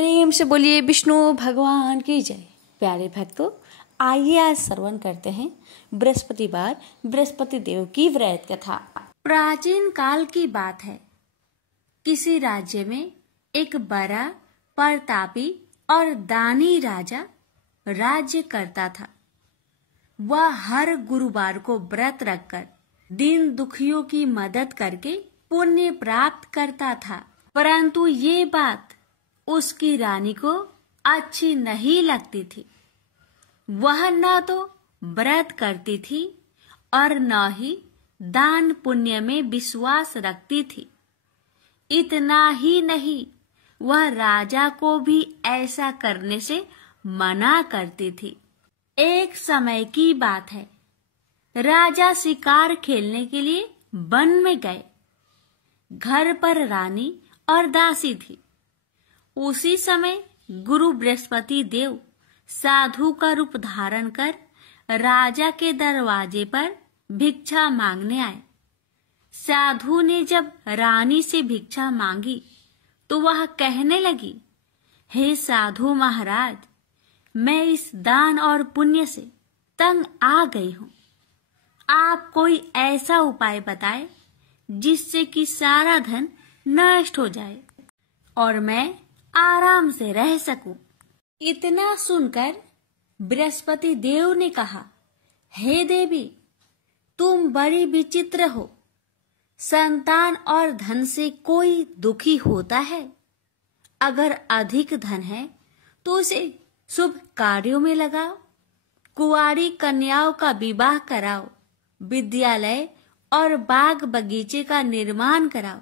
प्रेम से बोलिए विष्णु भगवान की जय। प्यारे भक्तों, आइए आज श्रवण करते हैं बृहस्पतिवार बृहस्पति देव की व्रत कथा। प्राचीन काल की बात है। किसी राज्य में एक बड़ा प्रतापी और दानी राजा राज्य करता था। वह हर गुरुवार को व्रत रखकर दीन दुखियों की मदद करके पुण्य प्राप्त करता था। परंतु ये बात उसकी रानी को अच्छी नहीं लगती थी। वह न तो व्रत करती थी और न ही दान पुण्य में विश्वास रखती थी। इतना ही नहीं, वह राजा को भी ऐसा करने से मना करती थी। एक समय की बात है। राजा शिकार खेलने के लिए वन में गए। घर पर रानी और दासी थी। उसी समय गुरु बृहस्पति देव साधु का रूप धारण कर राजा के दरवाजे पर भिक्षा मांगने आए। साधु ने जब रानी से भिक्षा मांगी तो वह कहने लगी, हे साधु महाराज, मैं इस दान और पुण्य से तंग आ गई हूँ। आप कोई ऐसा उपाय बताएं जिससे कि सारा धन नष्ट हो जाए और मैं आराम से रह सकूं। इतना सुनकर बृहस्पति देव ने कहा, हे देवी, तुम बड़ी विचित्र हो। संतान और धन से कोई दुखी होता है। अगर अधिक धन है तो उसे शुभ कार्यों में लगाओ, कुंवारी कन्याओं का विवाह कराओ, विद्यालय और बाग बगीचे का निर्माण कराओ,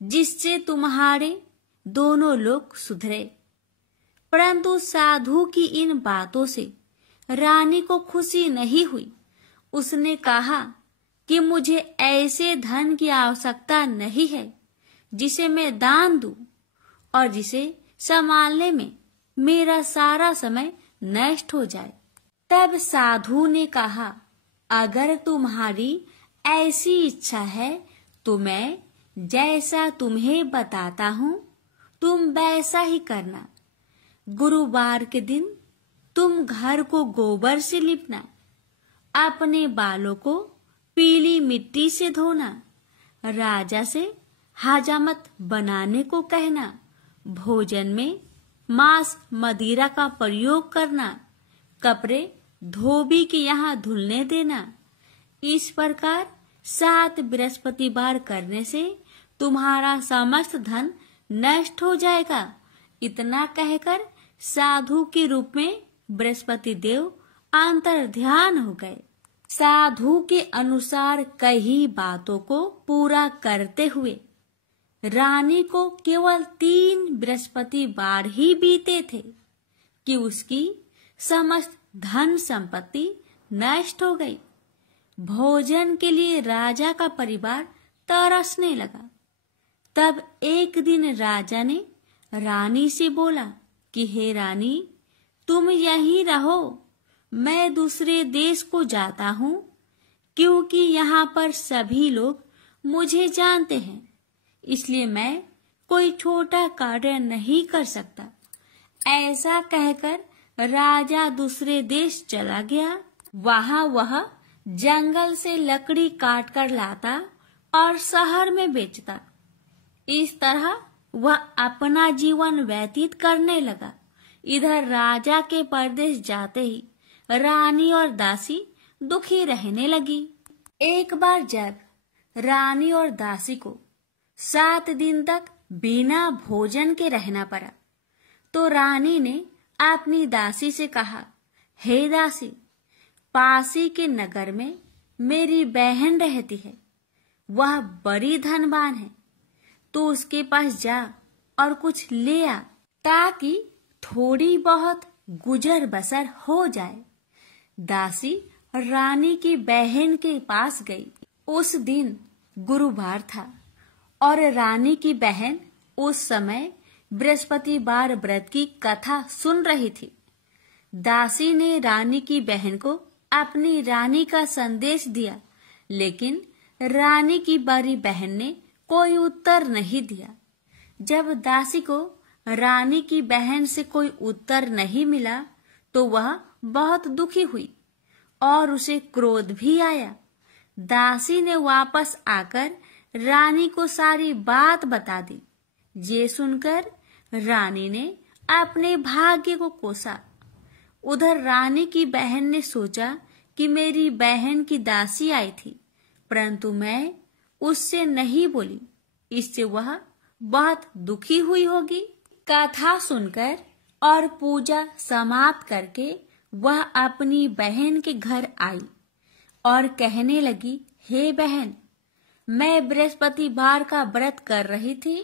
जिससे तुम्हारे दोनों लोग सुधरे। परंतु साधु की इन बातों से रानी को खुशी नहीं हुई। उसने कहा कि मुझे ऐसे धन की आवश्यकता नहीं है जिसे मैं दान दूं और जिसे संभालने में मेरा सारा समय नष्ट हो जाए। तब साधु ने कहा, अगर तुम्हारी ऐसी इच्छा है तो मैं जैसा तुम्हें बताता हूँ तुम वैसा ही करना। गुरुवार के दिन तुम घर को गोबर से लिपना, अपने बालों को पीली मिट्टी से धोना, राजा से हजामत बनाने को कहना, भोजन में मांस मदिरा का प्रयोग करना, कपड़े धोबी के यहाँ धुलने देना। इस प्रकार 7 बृहस्पतिवार करने से तुम्हारा समस्त धन नष्ट हो जाएगा। इतना कहकर साधु के रूप में बृहस्पति देव अंतर ध्यान हो गए। साधु के अनुसार कई बातों को पूरा करते हुए रानी को केवल 3 बृहस्पतिवार ही बीते थे कि उसकी समस्त धन संपत्ति नष्ट हो गई। भोजन के लिए राजा का परिवार तरसने लगा। तब एक दिन राजा ने रानी से बोला कि हे रानी, तुम यहीं रहो, मैं दूसरे देश को जाता हूँ, क्योंकि यहाँ पर सभी लोग मुझे जानते हैं, इसलिए मैं कोई छोटा कार्य नहीं कर सकता। ऐसा कहकर राजा दूसरे देश चला गया। वहाँ वह जंगल से लकड़ी काट कर लाता और शहर में बेचता। इस तरह वह अपना जीवन व्यतीत करने लगा। इधर राजा के परदेश जाते ही रानी और दासी दुखी रहने लगी। एक बार जब रानी और दासी को 7 दिन तक बिना भोजन के रहना पड़ा, तो रानी ने अपनी दासी से कहा, हे दासी, पासी के नगर में मेरी बहन रहती है। वह बड़ी धनवान है, तो उसके पास जा और कुछ ले आ, ताकि थोड़ी बहुत गुजर बसर हो जाए। दासी रानी की बहन के पास गई। उस दिन गुरुवार था और रानी की बहन उस समय बृहस्पतिवार व्रत की कथा सुन रही थी। दासी ने रानी की बहन को अपनी रानी का संदेश दिया, लेकिन रानी की बड़ी बहन ने कोई उत्तर नहीं दिया। जब दासी को रानी की बहन से कोई उत्तर नहीं मिला तो वह बहुत दुखी हुई और उसे क्रोध भी आया। दासी ने वापस आकर रानी को सारी बात बता दी। ये सुनकर रानी ने अपने भाग्य को कोसा। उधर रानी की बहन ने सोचा कि मेरी बहन की दासी आई थी, परंतु मैं उससे नहीं बोली, इससे वह बहुत दुखी हुई होगी। कथा सुनकर और पूजा समाप्त करके वह अपनी बहन के घर आई और कहने लगी, हे बहन, मैं बृहस्पतिवार का व्रत कर रही थी।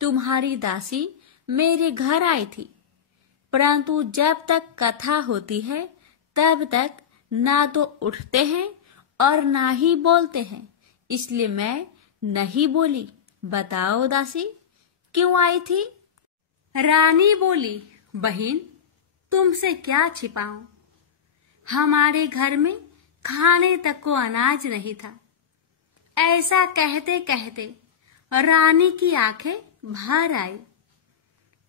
तुम्हारी दासी मेरे घर आई थी, परंतु जब तक कथा होती है तब तक ना तो उठते हैं और ना ही बोलते हैं, इसलिए मैं नहीं बोली। बताओ दासी, क्यों आई थी? रानी बोली, बहन, तुमसे क्या छिपाऊं? हमारे घर में खाने तक को अनाज नहीं था। ऐसा कहते कहते रानी की आंखें भर आई।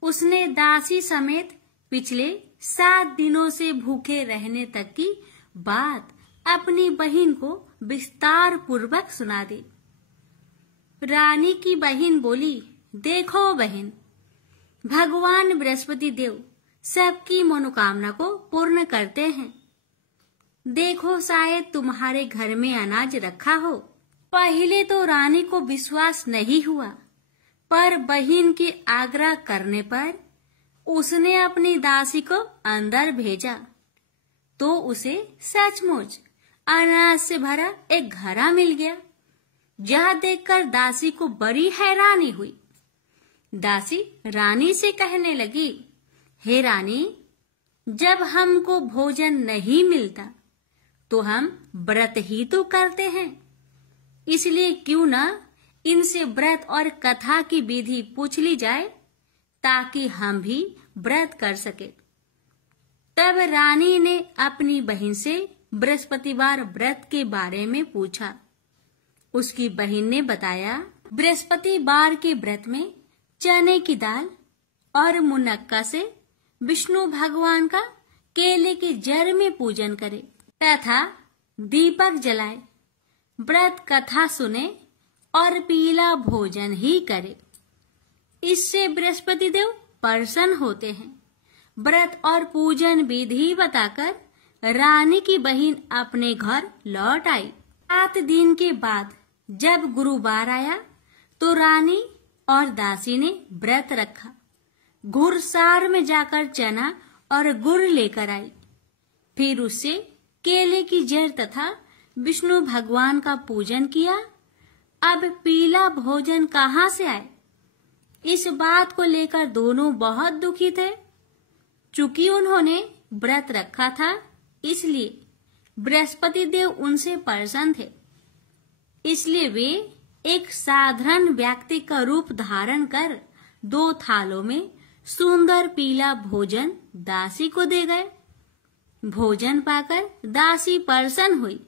उसने दासी समेत पिछले 7 दिनों से भूखे रहने तक की बात अपनी बहन को विस्तार पूर्वक सुना दी। रानी की बहन बोली, देखो बहन, भगवान बृहस्पति देव सबकी मनोकामना को पूर्ण करते हैं। देखो, शायद तुम्हारे घर में अनाज रखा हो। पहले तो रानी को विश्वास नहीं हुआ, पर बहन के आग्रह करने पर उसने अपनी दासी को अंदर भेजा तो उसे सचमुच अनाज से भरा एक घड़ा मिल गया। यह देखकर दासी को बड़ी हैरानी हुई। दासी रानी से कहने लगी, हे रानी, जब हमको भोजन नहीं मिलता तो हम व्रत ही तो करते हैं, इसलिए क्यों न इनसे व्रत और कथा की विधि पूछ ली जाए ताकि हम भी व्रत कर सके। तब रानी ने अपनी बहन से बृहस्पतिवार व्रत के बारे में पूछा। उसकी बहन ने बताया, बृहस्पतिवार के व्रत में चने की दाल और मुनक्का से विष्णु भगवान का केले के जड़ में पूजन करे तथा दीपक जलाए, व्रत कथा सुने और पीला भोजन ही करे। इससे बृहस्पति देव प्रसन्न होते हैं। व्रत और पूजन विधि बताकर रानी की बहन अपने घर लौट आई। 7 दिन के बाद जब गुरुवार आया तो रानी और दासी ने व्रत रखा। घुड़सार में जाकर चना और गुड़ लेकर आई। फिर उससे केले की जड़ तथा विष्णु भगवान का पूजन किया। अब पीला भोजन कहाँ से आए? इस बात को लेकर दोनों बहुत दुखी थे। चूंकि उन्होंने व्रत रखा था, इसलिए बृहस्पति देव उनसे प्रसन्न थे। इसलिए वे एक साधारण व्यक्ति का रूप धारण कर 2 थालों में सुंदर पीला भोजन दासी को दे गए। भोजन पाकर दासी प्रसन्न हुई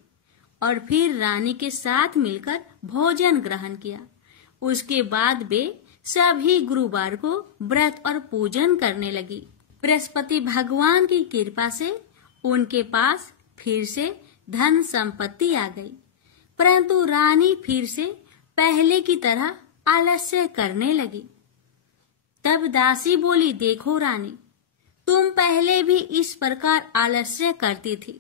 और फिर रानी के साथ मिलकर भोजन ग्रहण किया। उसके बाद वे सभी गुरुवार को व्रत और पूजन करने लगी। बृहस्पति भगवान की कृपा से उनके पास फिर से धन संपत्ति आ गई, परंतु रानी फिर से पहले की तरह आलस्य करने लगी। तब दासी बोली, देखो रानी, तुम पहले भी इस प्रकार आलस्य करती थी।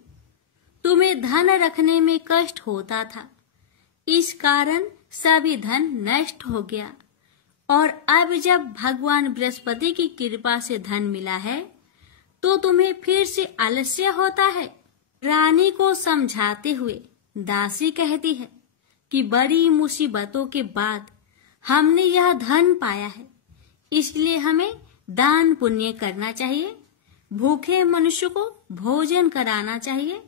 तुम्हें धन रखने में कष्ट होता था, इस कारण सभी धन नष्ट हो गया, और अब जब भगवान बृहस्पति की कृपा से धन मिला है तो तुम्हें फिर से आलस्य होता है। रानी को समझाते हुए दासी कहती है कि बड़ी मुसीबतों के बाद हमने यह धन पाया है, इसलिए हमें दान पुण्य करना चाहिए, भूखे मनुष्य को भोजन कराना चाहिए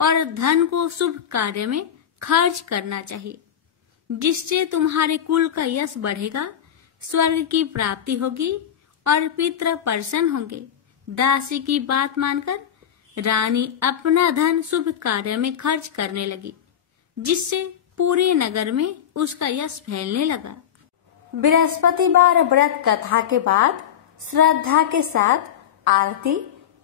और धन को शुभ कार्य में खर्च करना चाहिए, जिससे तुम्हारे कुल का यश बढ़ेगा, स्वर्ग की प्राप्ति होगी और पितृ प्रसन्न होंगे। दासी की बात मानकर रानी अपना धन शुभ कार्य में खर्च करने लगी, जिससे पूरे नगर में उसका यश फैलने लगा। बृहस्पतिवार व्रत कथा के बाद श्रद्धा के साथ आरती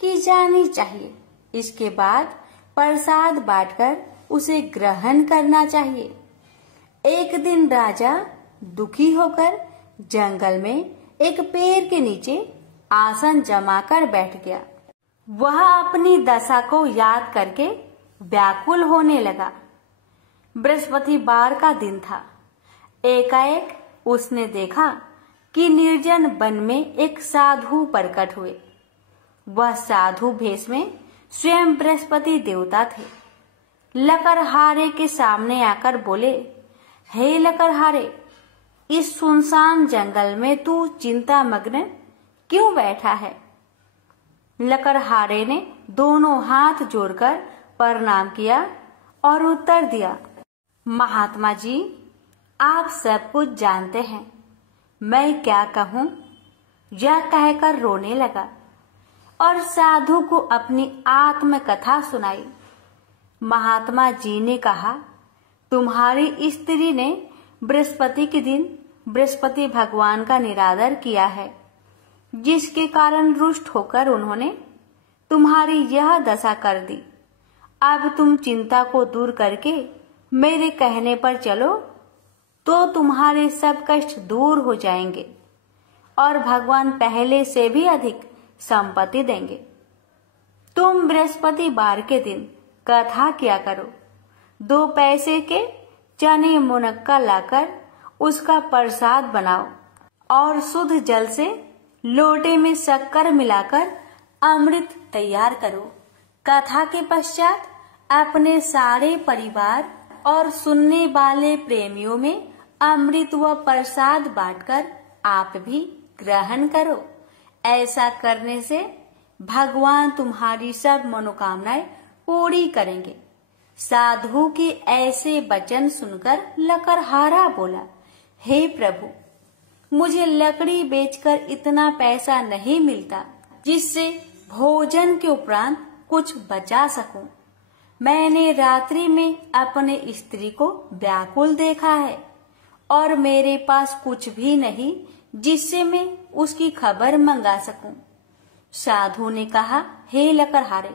की जानी चाहिए। इसके बाद प्रसाद बांटकर उसे ग्रहण करना चाहिए। एक दिन राजा दुखी होकर जंगल में एक पेड़ के नीचे आसन जमाकर बैठ गया। वह अपनी दशा को याद करके व्याकुल होने लगा। बृहस्पतिवार का दिन था। एकाएक उसने देखा कि निर्जन वन में एक साधु प्रकट हुए। वह साधु भेष में स्वयं बृहस्पति देवता थे। लकड़हारे के सामने आकर बोले, हे लकड़हारे, इस सुनसान जंगल में तू चिंता मग्न क्यों बैठा है? लकड़हारे ने दोनों हाथ जोड़कर प्रणाम किया और उत्तर दिया, महात्मा जी, आप सब कुछ जानते हैं, मैं क्या कहूँ? यह कहकर रोने लगा और साधु को अपनी आत्मकथा सुनाई। महात्मा जी ने कहा, तुम्हारी स्त्री ने बृहस्पति के दिन बृहस्पति भगवान का निरादर किया है, जिसके कारण रुष्ट होकर उन्होंने तुम्हारी यह दशा कर दी। अब तुम चिंता को दूर करके मेरे कहने पर चलो तो तुम्हारे सब कष्ट दूर हो जाएंगे और भगवान पहले से भी अधिक संपत्ति देंगे। तुम बृहस्पतिवार के दिन कथा किया करो। 2 पैसे के चने मुनक्का लाकर उसका प्रसाद बनाओ और शुद्ध जल से लोटे में शक्कर मिलाकर अमृत तैयार करो। कथा के पश्चात अपने सारे परिवार और सुनने वाले प्रेमियों में अमृत व प्रसाद बांटकर आप भी ग्रहण करो। ऐसा करने से भगवान तुम्हारी सब मनोकामनाएं पूरी करेंगे। साधु के ऐसे वचन सुनकर लकड़हारा बोला, हे प्रभु, मुझे लकड़ी बेचकर इतना पैसा नहीं मिलता जिससे भोजन के उपरांत कुछ बचा सकूं। मैंने रात्रि में अपने स्त्री को व्याकुल देखा है और मेरे पास कुछ भी नहीं जिससे मैं उसकी खबर मंगा सकूं। साधु ने कहा, हे लकड़हारे,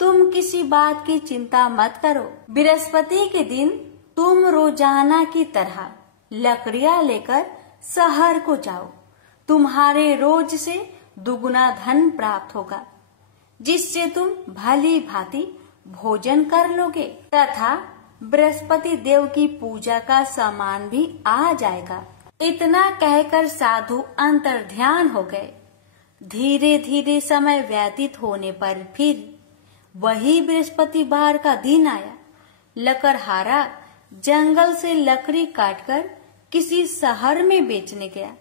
तुम किसी बात की चिंता मत करो। बृहस्पति के दिन तुम रोजाना की तरह लकड़ियां लेकर शहर को जाओ। तुम्हारे रोज से दुगुना धन प्राप्त होगा, जिससे तुम भली भांति भोजन कर लोगे तथा बृहस्पति देव की पूजा का सामान भी आ जाएगा। इतना कहकर साधु अंतर्ध्यान हो गए। धीरे धीरे समय व्यतीत होने पर फिर वही बृहस्पतिवार का दिन आया। लकड़हारा जंगल से लकड़ी काटकर किसी शहर में बेचने गया।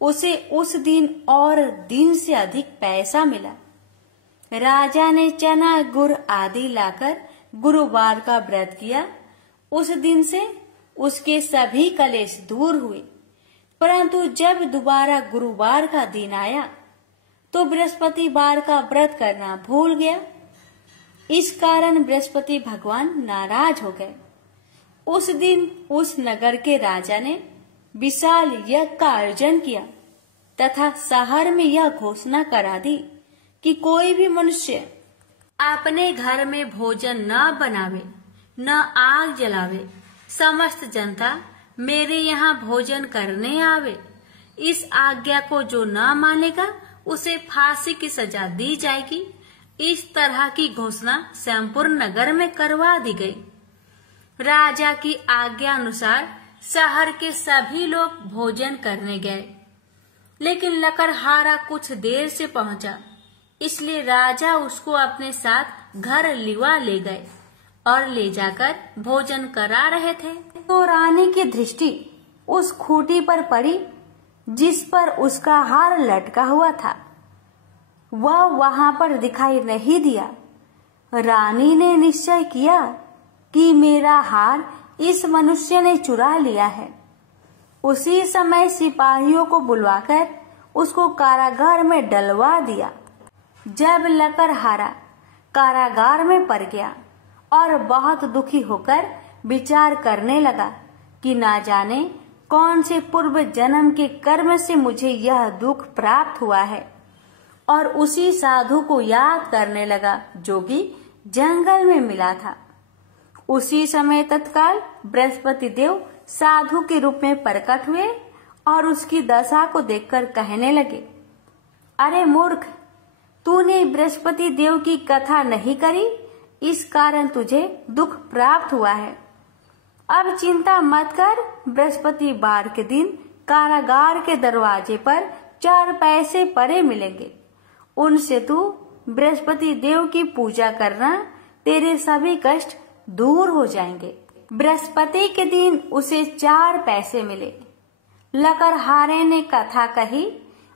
उसे उस दिन और दिन से अधिक पैसा मिला। राजा ने चना गुड़ आदि लाकर गुरुवार का व्रत किया। उस दिन से उसके सभी कलेश दूर हुए। परंतु जब दोबारा गुरुवार का दिन आया तो बृहस्पतिवार का व्रत करना भूल गया। इस कारण बृहस्पति भगवान नाराज हो गए। उस दिन उस नगर के राजा ने विशाल यज्ञ का आयोजन किया तथा शहर में यह घोषणा करा दी कि कोई भी मनुष्य अपने घर में भोजन न बनावे, न आग जलावे। समस्त जनता मेरे यहाँ भोजन करने आवे। इस आज्ञा को जो न मानेगा उसे फांसी की सजा दी जाएगी। इस तरह की घोषणा संपूर्ण नगर में करवा दी गई। राजा की आज्ञा अनुसार शहर के सभी लोग भोजन करने गए, लेकिन लकड़हारा कुछ देर से पहुंचा, इसलिए राजा उसको अपने साथ घर लिवा ले गए और ले जाकर भोजन करा रहे थे तो रानी की दृष्टि उस खूंटी पर पड़ी जिस पर उसका हार लटका हुआ था। वह वहां पर दिखाई नहीं दिया। रानी ने निश्चय किया कि मेरा हार इस मनुष्य ने चुरा लिया है। उसी समय सिपाहियों को बुलवाकर उसको कारागार में डलवा दिया। जब लकड़हारा कारागार में पड़ गया और बहुत दुखी होकर विचार करने लगा कि ना जाने कौन से पूर्व जन्म के कर्म से मुझे यह दुख प्राप्त हुआ है। और उसी साधु को याद करने लगा जो कि जंगल में मिला था। उसी समय तत्काल बृहस्पति देव साधु के रूप में प्रकट हुए और उसकी दशा को देखकर कहने लगे, अरे मूर्ख, तूने बृहस्पति देव की कथा नहीं करी, इस कारण तुझे दुख प्राप्त हुआ है। अब चिंता मत कर, बृहस्पतिवार के दिन कारागार के दरवाजे पर 4 पैसे पड़े मिलेंगे। उनसे तू बृहस्पति देव की पूजा करना, तेरे सभी कष्ट दूर हो जाएंगे। बृहस्पति के दिन उसे 4 पैसे मिले। लकड़हारे ने कथा कही।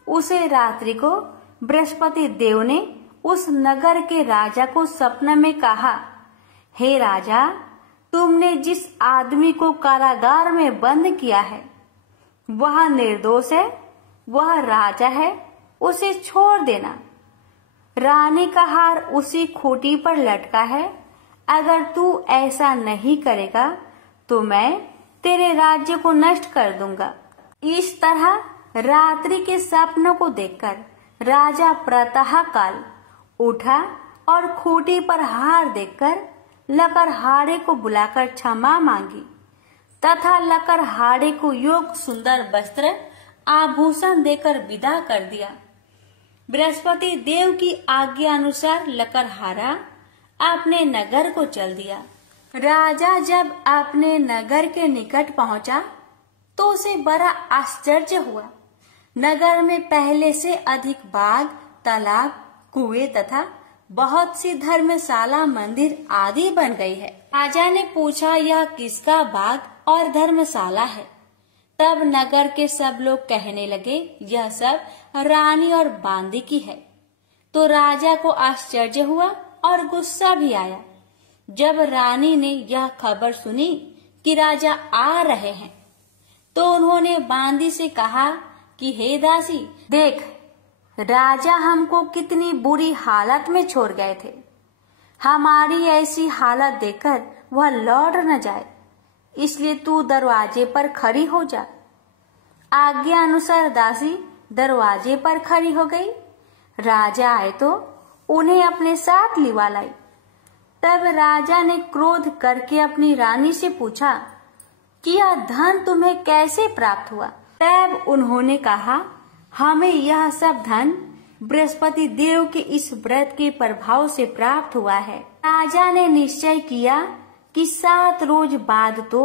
उसे रात्रि को बृहस्पति देव ने उस नगर के राजा को सपने में कहा, हे राजा, तुमने जिस आदमी को कारागार में बंद किया है वह निर्दोष है, वह राजा है, उसे छोड़ देना। रानी का हार उसी खूंटी पर लटका है। अगर तू ऐसा नहीं करेगा तो मैं तेरे राज्य को नष्ट कर दूंगा। इस तरह रात्रि के सपनों को देखकर राजा प्रातः काल उठा और खूंटी पर हार देखकर लकड़हारे को बुलाकर क्षमा मांगी तथा लकड़हारे को योग सुंदर वस्त्र आभूषण देकर विदा कर दिया। बृहस्पति देव की आज्ञा अनुसार लकड़हारा अपने नगर को चल दिया। राजा जब अपने नगर के निकट पहुंचा तो उसे बड़ा आश्चर्य हुआ। नगर में पहले से अधिक बाग, तालाब, कुएं तथा बहुत सी धर्मशाला, मंदिर आदि बन गई है। राजा ने पूछा, यह किसका बाग और धर्मशाला है? तब नगर के सब लोग कहने लगे, यह सब रानी और बांदी की है। तो राजा को आश्चर्य हुआ और गुस्सा भी आया। जब रानी ने यह खबर सुनी कि राजा आ रहे हैं तो उन्होंने बांदी से कहा कि हे दासी, देख, राजा हमको कितनी बुरी हालत में छोड़ गए थे। हमारी ऐसी हालत देखकर वह लौट न जाए, इसलिए तू दरवाजे पर खड़ी हो जा। आज्ञा अनुसार दासी दरवाजे पर खड़ी हो गई। राजा आए तो उन्हें अपने साथ लिवा लाई। तब राजा ने क्रोध करके अपनी रानी से पूछा कि यह धन तुम्हें कैसे प्राप्त हुआ? तब उन्होंने कहा, हमें यह सब धन बृहस्पति देव के इस व्रत के प्रभाव से प्राप्त हुआ है। राजा ने निश्चय किया कि 7 रोज बाद तो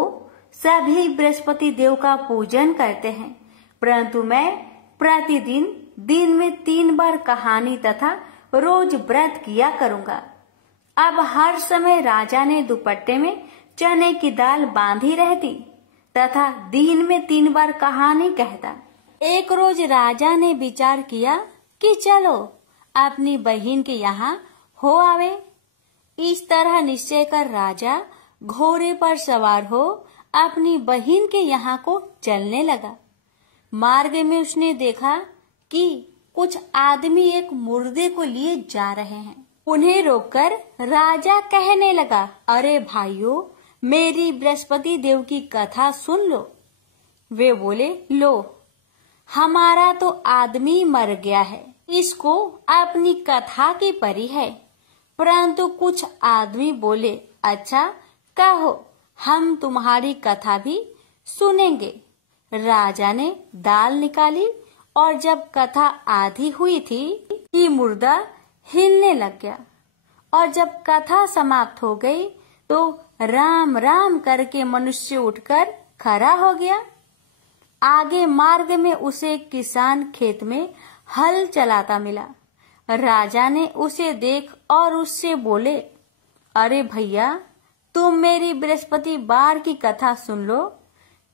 सभी बृहस्पति देव का पूजन करते हैं, परंतु मैं प्रतिदिन दिन में 3 बार कहानी तथा रोज व्रत किया करूंगा। अब हर समय राजा ने दुपट्टे में चने की दाल बांधी रहती तथा दिन में 3 बार कहानी कहता। एक रोज राजा ने विचार किया कि चलो अपनी बहन के यहाँ हो आवे। इस तरह निश्चय कर राजा घोड़े पर सवार हो अपनी बहन के यहाँ को चलने लगा। मार्ग में उसने देखा कि कुछ आदमी एक मुर्दे को लिए जा रहे हैं। उन्हें रोककर राजा कहने लगा, अरे भाइयों, मेरी बृहस्पति देव की कथा सुन लो। वे बोले, लो, हमारा तो आदमी मर गया है, इसको अपनी कथा की परी है। परंतु कुछ आदमी बोले, अच्छा कहो, हम तुम्हारी कथा भी सुनेंगे। राजा ने दाल निकाली और जब कथा आधी हुई थी कि मुर्दा हिलने लग गया और जब कथा समाप्त हो गई तो राम राम करके मनुष्य उठकर खड़ा हो गया। आगे मार्ग में उसे एक किसान खेत में हल चलाता मिला। राजा ने उसे देख और उससे बोले, अरे भैया, तुम मेरी बृहस्पतिवार की कथा सुन लो।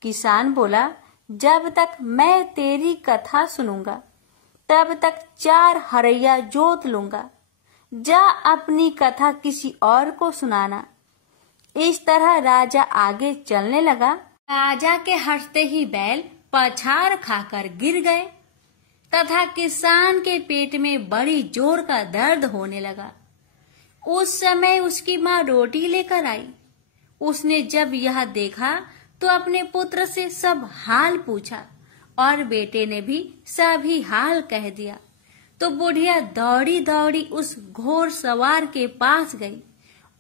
किसान बोला, जब तक मैं तेरी कथा सुनूंगा तब तक 4 हरैया जोत लूंगा। जा अपनी कथा किसी और को सुनाना। इस तरह राजा आगे चलने लगा। राजा के हंसते ही बैल पछाड़ खाकर गिर गए तथा किसान के पेट में बड़ी जोर का दर्द होने लगा। उस समय उसकी माँ रोटी लेकर आई। उसने जब यह देखा तो अपने पुत्र से सब हाल पूछा और बेटे ने भी सभी हाल कह दिया। तो बुढ़िया दौड़ी दौड़ी उस घोड़ सवार के पास गई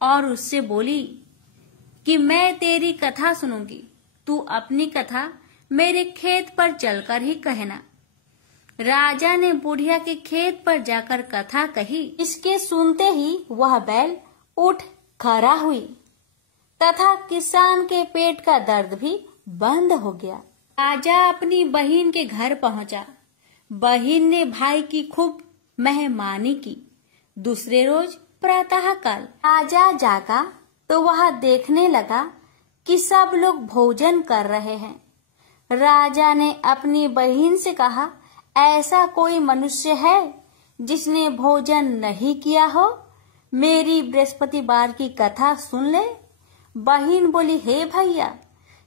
और उससे बोली कि मैं तेरी कथा सुनूंगी, तू अपनी कथा मेरे खेत पर चलकर ही कहना। राजा ने बुढ़िया के खेत पर जाकर कथा कही। इसके सुनते ही वह बैल उठ खड़ा हुई तथा किसान के पेट का दर्द भी बंद हो गया। राजा अपनी बहन के घर पहुंचा। बहन ने भाई की खूब मेहमानी की। दूसरे रोज प्रातःकाल राजा जागा तो वह देखने लगा कि सब लोग भोजन कर रहे हैं। राजा ने अपनी बहन से कहा, ऐसा कोई मनुष्य है जिसने भोजन नहीं किया हो? मेरी बृहस्पतिवार की कथा सुन ले। बहन बोली, हे भैया,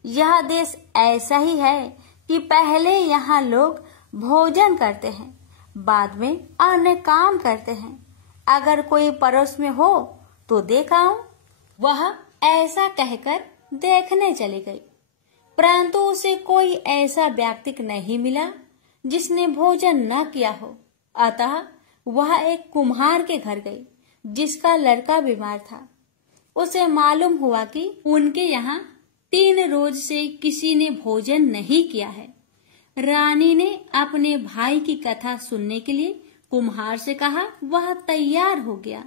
यह देश ऐसा ही है कि पहले यहाँ लोग भोजन करते हैं, बाद में अन्य काम करते हैं। अगर कोई पड़ोस में हो तो देख आऊं। वह ऐसा कहकर देखने चली गई, परंतु उसे कोई ऐसा व्यक्ति नहीं मिला जिसने भोजन न किया हो। अतः वह एक कुम्हार के घर गई जिसका लड़का बीमार था। उसे मालूम हुआ कि उनके यहाँ 3 रोज से किसी ने भोजन नहीं किया है। रानी ने अपने भाई की कथा सुनने के लिए कुम्हार से कहा। वह तैयार हो गया।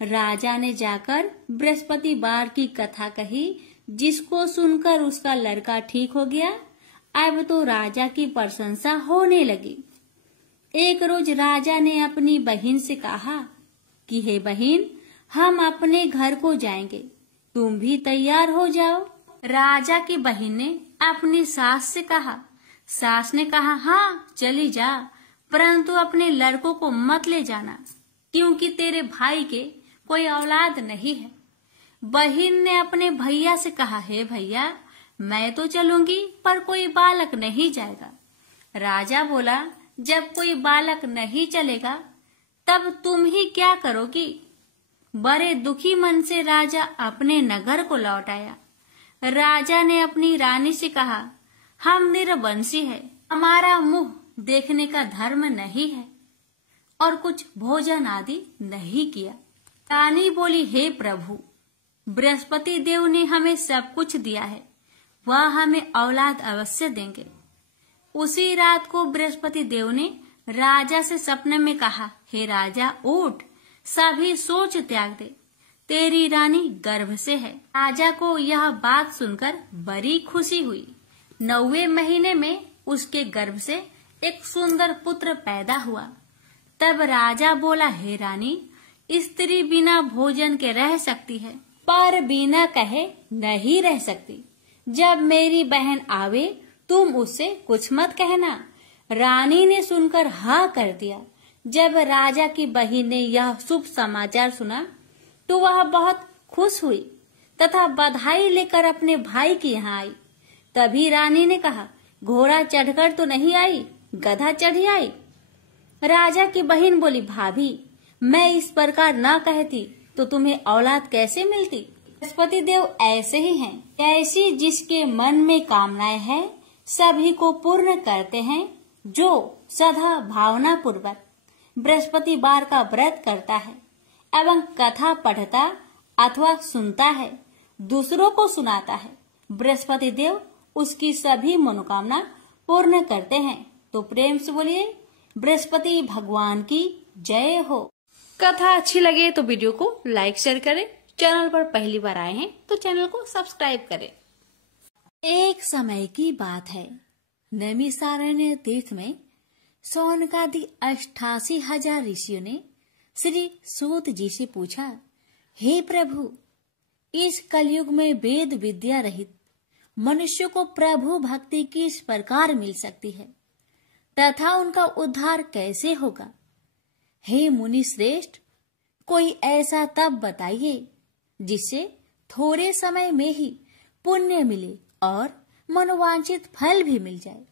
राजा ने जाकर बृहस्पतिवार की कथा कही, जिसको सुनकर उसका लड़का ठीक हो गया। अब तो राजा की प्रशंसा होने लगी। एक रोज राजा ने अपनी बहन से कहा कि हे बहन, हम अपने घर को जाएंगे, तुम भी तैयार हो जाओ। राजा की बहन ने अपनी सास से कहा। सास ने कहा, हाँ चली जा, परंतु अपने लड़कों को मत ले जाना, क्योंकि तेरे भाई के कोई औलाद नहीं है। बहन ने अपने भैया से कहा, हे भैया, मैं तो चलूंगी पर कोई बालक नहीं जाएगा। राजा बोला, जब कोई बालक नहीं चलेगा तब तुम ही क्या करोगी? बड़े दुखी मन से राजा अपने नगर को लौट आया। राजा ने अपनी रानी से कहा, हम निरवंशी है, हमारा मुंह देखने का धर्म नहीं है और कुछ भोजन आदि नहीं किया। रानी बोली, हे प्रभु, बृहस्पति देव ने हमें सब कुछ दिया है, वह हमें औलाद अवश्य देंगे। उसी रात को बृहस्पति देव ने राजा से सपने में कहा, हे राजा, उठ, सभी सोच त्याग दे, तेरी रानी गर्भ से है। राजा को यह बात सुनकर बड़ी खुशी हुई। 9वें महीने में उसके गर्भ से एक सुंदर पुत्र पैदा हुआ। तब राजा बोला, हे रानी, स्त्री बिना भोजन के रह सकती है, पर बिना कहे नहीं रह सकती। जब मेरी बहन आवे तुम उससे कुछ मत कहना। रानी ने सुनकर हाँ कर दिया। जब राजा की बहन ने यह शुभ समाचार सुना तो वह बहुत खुश हुई तथा बधाई लेकर अपने भाई के यहाँ आई। तभी रानी ने कहा, घोड़ा चढ़कर तो नहीं आई, गधा चढ़ी आई। राजा की बहन बोली, भाभी, मैं इस प्रकार न कहती तो तुम्हें औलाद कैसे मिलती? बृहस्पति देव ऐसे ही हैं, ऐसी जिसके मन में कामनाएं हैं सभी को पूर्ण करते हैं। जो सदा भावना पूर्वक बृहस्पतिवार का व्रत करता है एवं कथा पढ़ता अथवा सुनता है, दूसरों को सुनाता है, बृहस्पति देव उसकी सभी मनोकामना पूर्ण करते हैं। तो प्रेम से बोलिए, बृहस्पति भगवान की जय हो। कथा अच्छी लगे तो वीडियो को लाइक शेयर करें। चैनल पर पहली बार आए हैं तो चैनल को सब्सक्राइब करें। एक समय की बात है, नैमिषारण्य तीर्थ में सौनकादि 88,000 ऋषियों ने श्री सूत जी से पूछा, हे प्रभु, इस कलयुग में वेद विद्या रहित मनुष्य को प्रभु भक्ति किस प्रकार मिल सकती है तथा उनका उद्धार कैसे होगा? हे मुनि श्रेष्ठ, कोई ऐसा तप बताइए जिससे थोड़े समय में ही पुण्य मिले और मनोवांछित फल भी मिल जाए।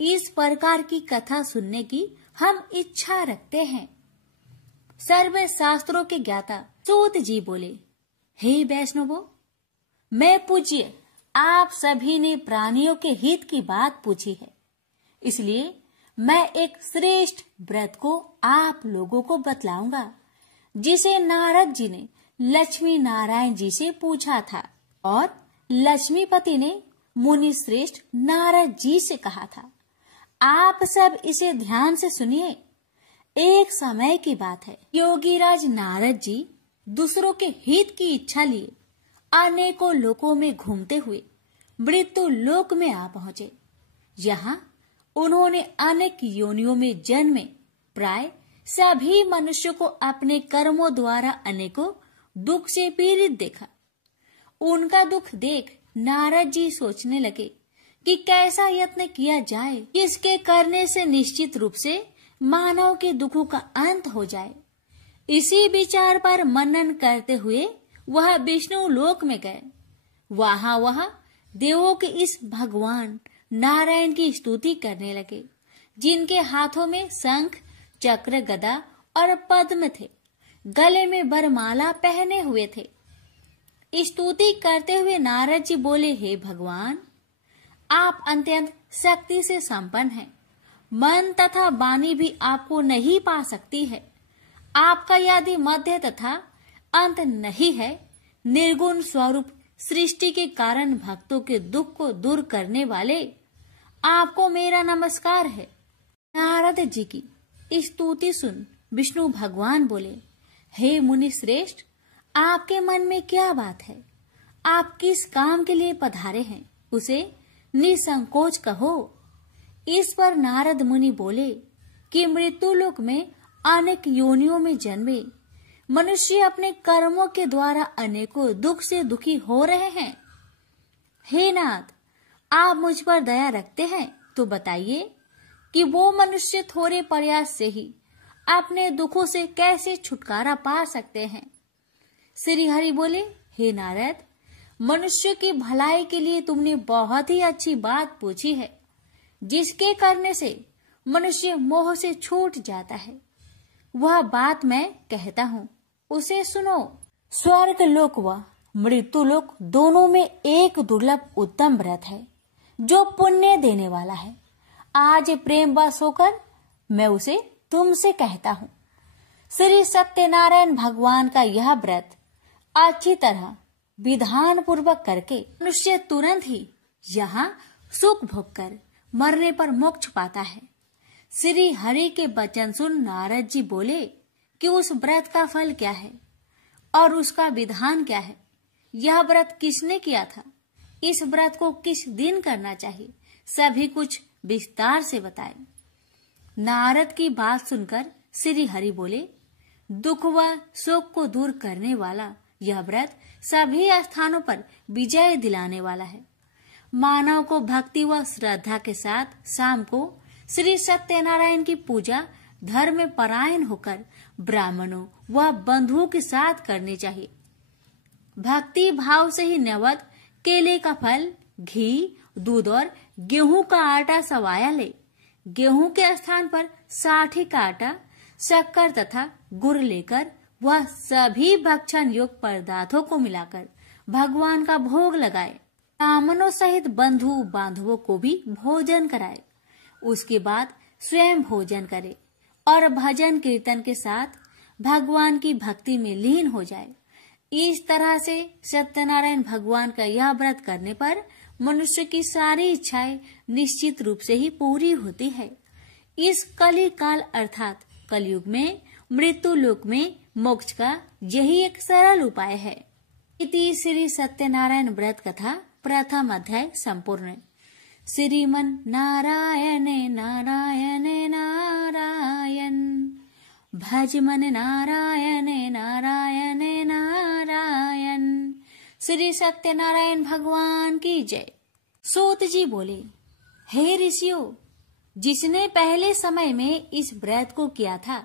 इस प्रकार की कथा सुनने की हम इच्छा रखते हैं। सर्व शास्त्रों के ज्ञाता सूत जी बोले, हे वैष्णवों, मैं पूज्य आप सभी ने प्राणियों के हित की बात पूछी है, इसलिए मैं एक श्रेष्ठ व्रत को आप लोगों को बतलाऊंगा, जिसे नारद जी ने लक्ष्मी नारायण जी से पूछा था और लक्ष्मीपति ने मुनि श्रेष्ठ नारद जी से कहा था। आप सब इसे ध्यान से सुनिए। एक समय की बात है, योगीराज नारद जी दूसरों के हित की इच्छा लिए अनेकों लोकों में घूमते हुए मृत्यु लोक में आ पहुंचे। यहाँ उन्होंने अनेक योनियों में जन्मे प्राय सभी मनुष्यों को अपने कर्मों द्वारा अनेकों दुख से पीड़ित देखा। उनका दुख देख नारद जी सोचने लगे कि कैसा यत्न किया जाए जिसके करने से निश्चित रूप से मानव के दुखों का अंत हो जाए। इसी विचार पर मनन करते हुए वह विष्णु लोक में गए। वह देवों के इस भगवान नारायण की स्तुति करने लगे, जिनके हाथों में शंख, चक्र, गदा और पद्म थे, गले में वरमाला पहने हुए थे। स्तुति करते हुए नारद जी बोले, हे भगवान, आप अत्यंत शक्ति से संपन्न हैं। मन तथा वाणी भी आपको नहीं पा सकती है। आपका यदि मध्य तथा अंत नहीं है, निर्गुण स्वरूप सृष्टि के कारण भक्तों के दुख को दूर करने वाले आपको मेरा नमस्कार है। नारद जी की स्तुति सुन विष्णु भगवान बोले, हे मुनि श्रेष्ठ, आपके मन में क्या बात है? आप किस काम के लिए पधारे हैं, उसे निसंकोच कहो। इस पर नारद मुनि बोले कि मृत्यु लोक में अनेक योनियों में जन्मे मनुष्य अपने कर्मों के द्वारा अनेकों दुख से दुखी हो रहे हैं। हे नाथ, आप मुझ पर दया रखते हैं तो बताइए कि वो मनुष्य थोड़े प्रयास से ही अपने दुखों से कैसे छुटकारा पा सकते हैं। श्री हरि बोले, हे नारद, मनुष्य की भलाई के लिए तुमने बहुत ही अच्छी बात पूछी है, जिसके करने से मनुष्य मोह से छूट जाता है। वह बात मैं कहता हूँ, उसे सुनो। स्वर्ग लोक व मृत्यु लोक दोनों में एक दुर्लभ उत्तम व्रत है जो पुण्य देने वाला है। आज प्रेम वश होकर मैं उसे तुमसे कहता हूँ। श्री सत्यनारायण भगवान का यह व्रत अच्छी तरह विधान पूर्वक करके मनुष्य तुरंत ही यहाँ सुख भोग कर मरने पर मोक्ष पाता है। श्री हरि के वचन सुन नारद जी बोले कि उस व्रत का फल क्या है और उसका विधान क्या है। यह व्रत किसने किया था, इस व्रत को किस दिन करना चाहिए, सभी कुछ विस्तार से बताए। नारद की बात सुनकर श्री हरि बोले, दुख व शोक को दूर करने वाला यह व्रत सभी स्थानों पर विजय दिलाने वाला है। मानव को भक्ति व श्रद्धा के साथ शाम को श्री सत्यनारायण की पूजा धर्म परायण होकर ब्राह्मणों व बंधुओं के साथ करनी चाहिए। भक्ति भाव से ही नैवेद्य केले का फल, घी, दूध और गेहूं का आटा सवाया ले। गेहूं के स्थान पर साठी का आटा, शक्कर तथा गुड़ लेकर वह सभी भक्षण योग्य पदार्थों को मिलाकर भगवान का भोग लगाए। ब्राह्मणों सहित बंधु बांधवों को भी भोजन कराए। उसके बाद स्वयं भोजन करे और भजन कीर्तन के साथ भगवान की भक्ति में लीन हो जाए। इस तरह से सत्यनारायण भगवान का यह व्रत करने पर मनुष्य की सारी इच्छाएं निश्चित रूप से ही पूरी होती है। इस कली काल अर्थात कलयुग में मृत्यु लोक में मोक्ष का यही एक सरल उपाय है। इति श्री सत्यनारायण व्रत कथा प्रथम अध्याय संपूर्ण। श्रीमन नारायण नारायण नारायण, भज मन नारायण नारायण नारायण। श्री सत्यनारायण भगवान की जय। सूत जी बोले, हे ऋषियों, जिसने पहले समय में इस व्रत को किया था